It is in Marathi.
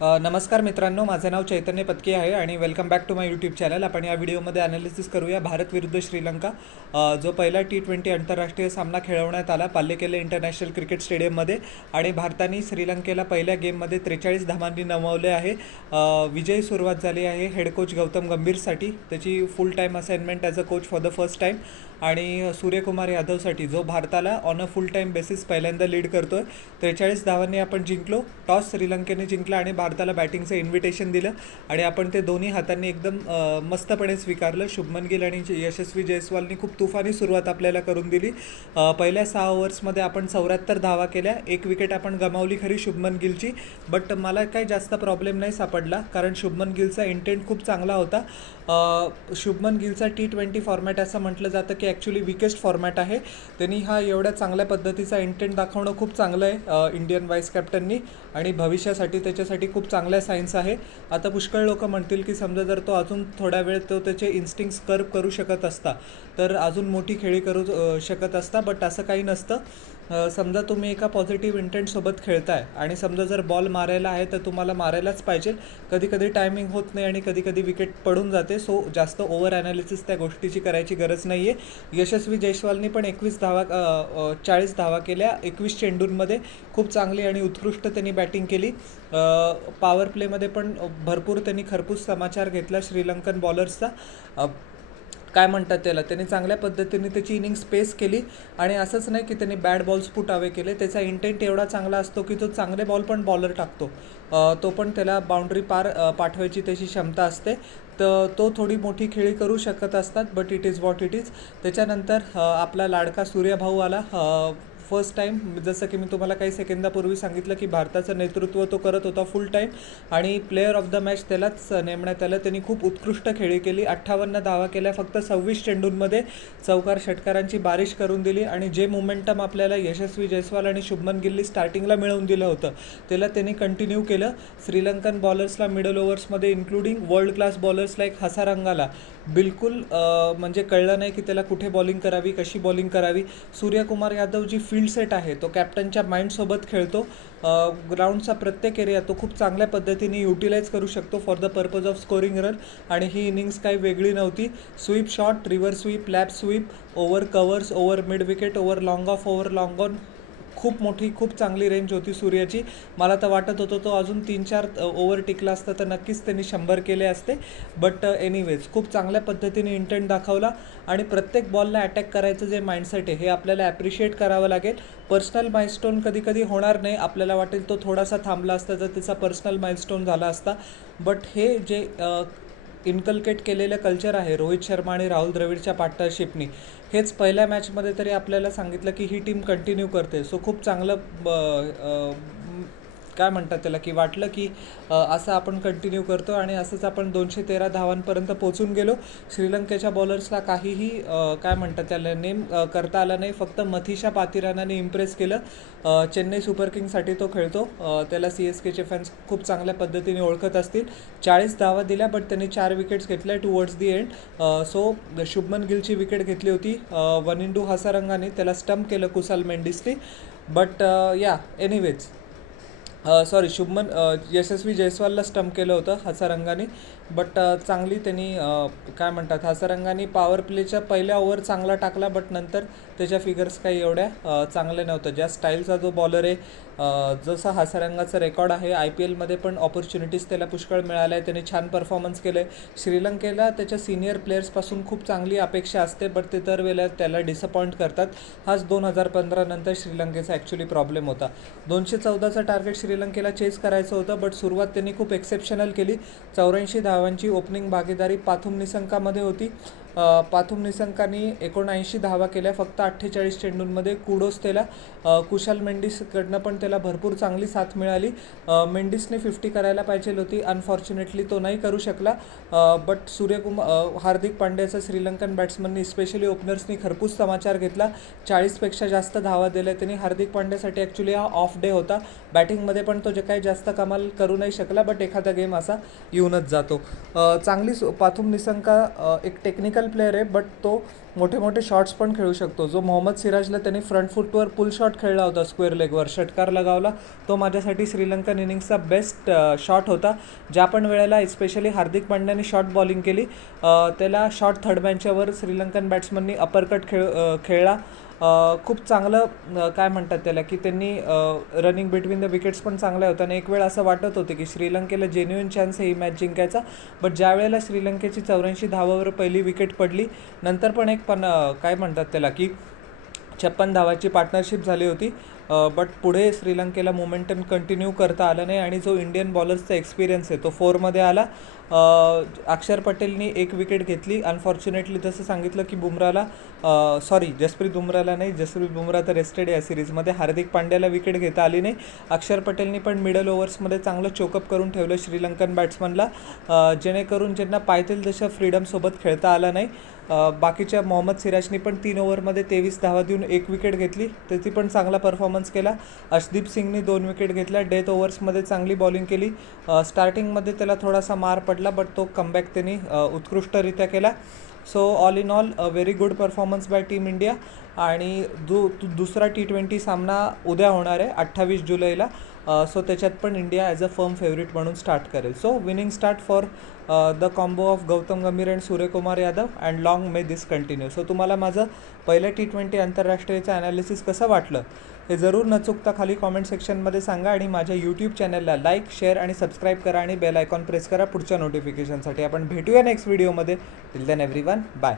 नमस्कार मित्रांनो, माझं नाव चैतन्य पत्की आहे आणि welcome back to my YouTube channel. आपण या व्हिडिओमध्ये ॲनालिसिस करूया भारत विरुद्ध श्रीलंका, जो पहिला T20 आंतरराष्ट्रीय सामना खेळवण्यात आला पाल्लेकेले इंटरनॅशनल क्रिकेट स्टेडियममध्ये आणि भारताने श्रीलंकेला पहिल्या गेममध्ये 43 धावांनी नमवले आहे. विजयी सुरुवात झाली आहे हेड कोच गौतम गंभीरसाठी, त्याची फुल time assignment as a coach for the first time, आणि सूर्यकुमार यादवसाठी जो भारताला on a full time basis पहिल्यांदा लीड करतोय. 43 धावांनी आपण जिंकलो. टॉस श्रीलंकेने जिंकला आणि भारताला बॅटिंगचं इन्व्हिटेशन दिलं आणि आपण ते दोन्ही हातांनी एकदम मस्तपणे स्वीकारलं. शुभमन गिल आणि यशस्वी जयस्वालनी खूप तुफानी सुरुवात आपल्याला करून दिली. पहिल्या 6 ओव्हर्समध्ये आपण 74 धावा केल्या. एक विकेट आपण गमावली खरी शुभमन गिलची, बट मला काही जास्त प्रॉब्लेम नाही सापडला कारण शुभमन गिलचा इंटेंट खूप चांगला होता. शुभमन गिलचा T20 फॉर्मॅट असं म्हटलं जातं की ॲक्च्युली विकेस्ट फॉर्मॅट आहे. त्यांनी हा एवढ्या चांगल्या पद्धतीचा इंटेंट दाखवणं खूप चांगलं आहे इंडियन व्हाईस कॅप्टननी, आणि भविष्यासाठी त्याच्यासाठी खूप चांगल्या सायन्स आहे. आता पुष्कळ लोक म्हणतील की समजा जर तो अजून थोडा वेळ तो त्याचे इन्स्टिंक्ट्स कर्व करू शकत असता तर अजून मोठी खेळी करू शकत असता, बट असं काही नसतं. समजा तुम्ही एका पॉझिटिव्ह इंटेंटसोबत खेळताय आणि समजा जर बॉल मारायला आहे तर तुम्हाला मारायलाच पाहिजे. कधी कधी टायमिंग होत नाही आणि कधी कधी विकेट पडून जाते, सो जास्त ओव्हर ॲनालिसिस त्या गोष्टीची करायची गरज नाही आहे. यशस्वी जयस्वालनी पण 40 धावा केल्या 21 चेंडूंमध्ये. खूप चांगली आणि उत्कृष्ट त्यांनी बॅटिंग केली. पॉवर प्लेमध्ये पण भरपूर त्यांनी खरपूस समाचार घेतला श्रीलंकन बॉलर्सचा. काय म्हणतात त्याला, त्यांनी चांगल्या पद्धतीने त्याची इनिंग स्पेस केली आणि असंच नाही की त्यांनी बॅड बॉल्स पुटावे केले. त्याचा इंटेंट एवढा चांगला असतो की तो चांगले बॉल पण बॉलर टाकतो, तो पण त्याला बाउंड्री पार पाठवायची त्याची क्षमता असते. तर तो थोडी मोठी खेळी करू शकत असतात, but it is what it is. त्याच्यानंतर आपला लाडका सूर्यभाऊ आला. फर्स्ट टाईम, जसं की मी तुम्हाला काही सेकंदापूर्वी सांगितलं की भारताचं नेतृत्व तो करत होता फुल टाईम आणि प्लेअर ऑफ द मॅच त्यालाच नेमण्यात आलं. त्यांनी खूप उत्कृष्ट खेळी केली. 58 धावा केल्या फक्त 26 चेंडूंमध्ये. चौकार षटकारांची बारिश करून दिली आणि जे मोमेंटम आपल्याला यशस्वी जयस्वाल आणि शुभमन गिलनी स्टार्टिंगला मिळवून दिलं होतं त्याला त्यांनी कंटिन्यू केलं. श्रीलंकन बॉलर्सला मिडल ओव्हर्समध्ये including world class bowlers like हसारंगाला बिलकुल म्हणजे कळलं नाही की त्याला कुठे बॉलिंग करावी, कशी बॉलिंग करावी. सूर्यकुमार यादव जी फील्ड सेट आहे तो कॅप्टनच्या माइंडसोबत खेळतो. ग्राउंडचा प्रत्येक एरिया तो खूप चांगल्या पद्धतीने युटिलाइज करू शकतो for the purpose of scoring run, आणि ही इनिंग्स काही वेगळी नव्हती. Sweep shot, reverse sweep, lap sweep, over covers, over mid wicket, over long off, over long on, खूप मोठी खूप चांगली रेंज होती सूर्याची. मला तर वाटत होतं तो अजून 3-4 ओव्हर टिकला असता तर नक्कीच त्यांनी 100 केले असते. बट एनिवेज खूप चांगल्या पद्धतीने इंटेंट दाखवला आणि प्रत्येक बॉलला अटॅक करायचं जे माइंडसेट आहे हे आपल्याला ॲप्रिशिएट करावं लागेल. पर्सनल माइलस्टोन कधी कधी होणार नाही, आपल्याला वाटेल तो थोडासा थांबला असता तर त्याचा पर्सनल माइलस्टोन झाला असता, बट हे जे इन्कल्केट केलेलं कल्चर आहे रोहित शर्मा आणि राहुल द्रविडच्या पार्टनरशिपनी, हेच पहिल्या मॅचमध्ये तरी आपल्याला सांगितलं की ही टीम कंटिन्यू करते. सो खूप चांगलं काय म्हणतात त्याला की वाटलं की असं आपण कंटिन्यू करतो आणि असंच आपण 213 धावांपर्यंत पोचून गेलो. श्रीलंकेच्या बॉलर्सला काहीही काय म्हणतात त्याला नेम करता आला नाही. फक्त मथीशा पातिरानाने इम्प्रेस केलं. चेन्नई सुपर किंगसाठी तो खेळतो. त्याला CSKचे फॅन्स खूप चांगल्या पद्धतीने ओळखत असतील. 40 धावा दिल्या, बट त्यांनी 4 विकेट्स घेतल्या towards the end. So Shubman गिलची विकेट घेतली होती. वनिंडू हसारंगाने त्याला स्टंप केलं कुसाल मेंडिसने, बट या एनिवेज यशस्वी जयस्वालला स्टंप केलं होतं हसारंगाने, बट चांगली त्यांनी काय म्हणतात हसारंगाने पॉवर प्लेच्या पहिल्या ओव्हर चांगला टाकला, बट नंतर त्याच्या फिगर्स काही एवढ्या चांगल्या नव्हत्या. ज्या स्टाईलचा जो बॉलर आहे, जसा हसारंगाचा रेकॉर्ड आहे IPLमध्ये पण ऑपॉर्च्युनिटीज त्याला पुष्कळ मिळाल्या आहे. त्याने छान परफॉर्मन्स केलं आहे. श्रीलंकेला त्याच्या सिनियर प्लेयर्सपासून खूप चांगली अपेक्षा असते, बट ते दरवेळेला त्याला डिसअपॉइंट करतात. हाच 2015 नंतर श्रीलंकेचा ॲक्च्युली प्रॉब्लेम होता. 214चं टार्गेट श्रीलंकेला चेस करायचं होतं, बट सुरुवात त्यांनी खूप एक्सेप्शनल केली. 84 धावांची ओपनिंग भागीदारी पाथुम निसंकामध्ये होती. पाथुम निसंकाने 79 धावा केल्या फक्त 48 चेंडूंमध्ये. कुडोस त्याला. कुशाल मेंडिसकडनं पण त्याला भरपूर चांगली साथ मिळाली. मेंडिसने 50 करायला पाहिजे होती, अनफॉर्च्युनेटली तो नाही करू शकला. बट हार्दिक पांड्याचा श्रीलंकन बॅट्समननी स्पेशली ओपनर्सनी खरपूस समाचार घेतला. 40पेक्षा जास्त धावा दिल्या त्यांनी. हार्दिक पांड्यासाठी ॲक्च्युली हा ऑफ डे होता. बॅटिंगमध्ये पण तो जे काही जास्त कमाल करू नाही शकला, बट एखादा गेम असा येऊनच जातो. चांगली पाथुम निसंका एक टेक्निकल पोझिशनल प्लेअर आहे, बट तो मोठे मोठे शॉट्स पण खेळू शकतो. जो मोहम्मद सिराजला त्यांनी फ्रंट फुटवर पुल शॉट खेळला होता स्क्वेअर लेगवर, षटकार लगावला, तो माझ्यासाठी श्रीलंकन इनिंग्सचा बेस्ट शॉट होता. ज्या पण वेळेला स्पेशली हार्दिक पांड्याने शॉर्ट बॉलिंग केली, त्याला शॉर्ट थर्ड मॅचवर श्रीलंकन बॅट्समननी अपरकट खेळला. खूप चांगलं काय म्हणतात त्याला की त्यांनी रनिंग बिटवीन द विकेट्स पण चांगल्या होत्या. आणि एक वेळ असं वाटत होते की श्रीलंकेला जेन्युइन चान्स आहे ही मॅच जिंकायचा. बट ज्या वेळेला श्रीलंकेची 84 धावावर पहिली विकेट पडली, नंतर पण काय म्हणतात त्याला की 56 धावाची पार्टनरशिप झाली होती. बट पुढे श्रीलंकेला मोमेंटम कंटिन्यू करता आलं नाही आणि जो इंडियन बॉलर्सचा एक्सपिरियन्स आहे तो 4मध्ये आला. अक्षर पटेलनी एक विकेट घेतली. अनफॉर्च्युनेटली जसं सांगितलं की जसप्रीत बुमराला नाही, जसप्रीत बुमरा तर रेस्टेड या सिरीजमध्ये. हार्दिक पांड्याला विकेट घेता आली नाही. अक्षर पटेलनी पण मिडल ओव्हर्समध्ये चांगलं चोकअप करून ठेवलं श्रीलंकन बॅट्समनला, जेणेकरून ज्यांना पायतील तशा फ्रीडमसोबत खेळता आलं नाही. बाकीच्या मोहम्मद सिराजनी पण 3 ओव्हरमध्ये 23 धावा देऊन एक विकेट घेतली, त्याची पण चांगला परफॉर्मन्स केला. अर्शदीप सिंगनी 2 विकेट घेतल्या. डेथ ओव्हर्समध्ये चांगली बॉलिंग केली. स्टार्टिंगमध्ये त्याला थोडासा मार पडला, बट तो कमबॅक त्यांनी उत्कृष्टरित्या केला. So all in all very good performance bye team India. आणि दुसरा T20 सामना उद्या होणार आहे 28 जुलैला. सो त्याच्यात पण India as a firm favourite म्हणून स्टार्ट करेल. So winning start for the combo of Gautam Gambhir and Suryakumar Yadav and long may this continue. So तुम्हाला माझं पहिलं T20 आंतरराष्ट्रीयचं ॲनालिसिस कसं वाटलं हे जरूर न चुकता खाली कॉमेंट सेक्शनमध्ये सांगा. आणि माझ्या यूट्यूब चॅनलला लाईक, शेअर आणि सबस्क्राईब करा आणि बेल आयकॉन प्रेस करा पुढच्या नोटिफिकेशनसाठी. आपण भेटूया नेक्स्ट व्हिडिओमध्ये. Till then everyone, bye.